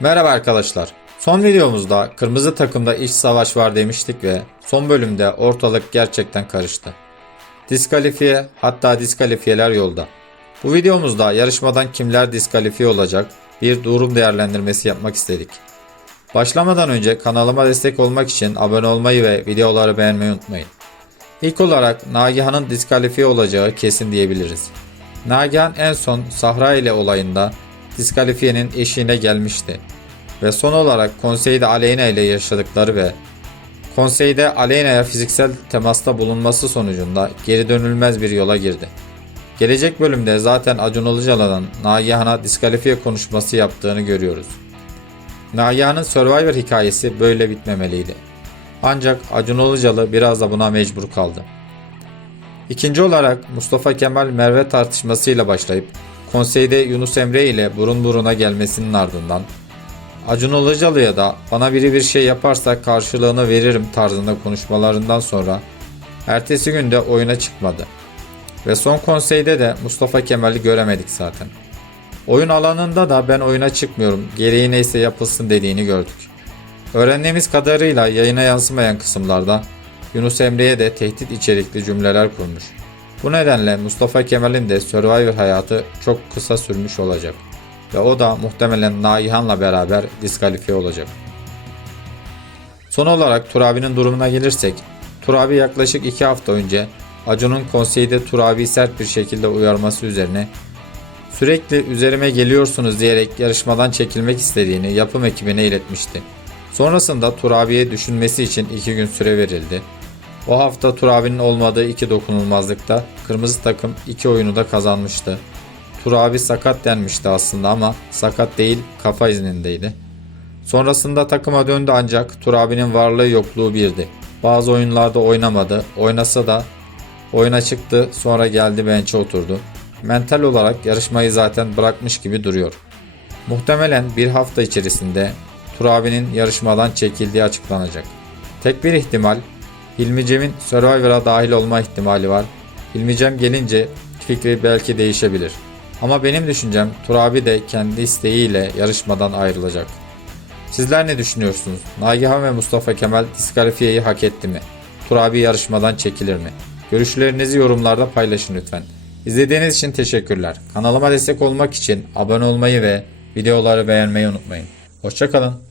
Merhaba arkadaşlar. Son videomuzda kırmızı takımda iç savaş var demiştik ve son bölümde ortalık gerçekten karıştı. Diskalifiye hatta diskalifiyeler yolda. Bu videomuzda yarışmadan kimler diskalifiye olacak bir durum değerlendirmesi yapmak istedik. Başlamadan önce kanalıma destek olmak için abone olmayı ve videoları beğenmeyi unutmayın. İlk olarak Nagihan'ın diskalifiye olacağı kesin diyebiliriz. Nagihan en son Sahra ile olayında diskalifiyenin eşiğine gelmişti. Ve son olarak konseyde Aleyna ile yaşadıkları ve konseyde Aleyna'ya fiziksel temasta bulunması sonucunda geri dönülmez bir yola girdi. Gelecek bölümde zaten Acun Ilıcalı'nın Nagihan'a diskalifiye konuşması yaptığını görüyoruz. Nagihan'ın Survivor hikayesi böyle bitmemeliydi. Ancak Acun Ilıcalı biraz da buna mecbur kaldı. İkinci olarak Mustafa Kemal Merve tartışmasıyla başlayıp konseyde Yunus Emre ile burun buruna gelmesinin ardından Acun Ilıcalı'ya da bana biri bir şey yaparsa karşılığını veririm tarzında konuşmalarından sonra ertesi günde oyuna çıkmadı. Ve son konseyde de Mustafa Kemal'i göremedik zaten. Oyun alanında da ben oyuna çıkmıyorum gereği neyse yapılsın dediğini gördük. Öğrendiğimiz kadarıyla yayına yansımayan kısımlarda Yunus Emre'ye de tehdit içerikli cümleler kurmuş. Bu nedenle Mustafa Kemal'in de Survivor hayatı çok kısa sürmüş olacak. Ve o da muhtemelen Naihan'la beraber diskalifiye olacak. Son olarak Turabi'nin durumuna gelirsek, Turabi yaklaşık 2 hafta önce Acun'un konseyde Turabi'yi sert bir şekilde uyarması üzerine sürekli üzerime geliyorsunuz diyerek yarışmadan çekilmek istediğini yapım ekibine iletmişti. Sonrasında Turabi'ye düşünmesi için 2 gün süre verildi. O hafta Turabi'nin olmadığı iki dokunulmazlıkta kırmızı takım iki oyunu da kazanmıştı. Turabi sakat denmişti aslında ama sakat değil kafa iznindeydi. Sonrasında takıma döndü ancak Turabi'nin varlığı yokluğu birdi. Bazı oyunlarda oynamadı. Oynasa da oyuna çıktı sonra geldi bench'e oturdu. Mental olarak yarışmayı zaten bırakmış gibi duruyor. Muhtemelen bir hafta içerisinde Turabi'nin yarışmadan çekildiği açıklanacak. Tek bir ihtimal Hilmi Cem'in Survivor'a dahil olma ihtimali var. Hilmi Cem gelince fikri belki değişebilir. Ama benim düşüncem Turabi de kendi isteğiyle yarışmadan ayrılacak. Sizler ne düşünüyorsunuz? Nagihan ve Mustafa Kemal diskalifiyeyi hak etti mi? Turabi yarışmadan çekilir mi? Görüşlerinizi yorumlarda paylaşın lütfen. İzlediğiniz için teşekkürler. Kanalıma destek olmak için abone olmayı ve videoları beğenmeyi unutmayın. Hoşçakalın.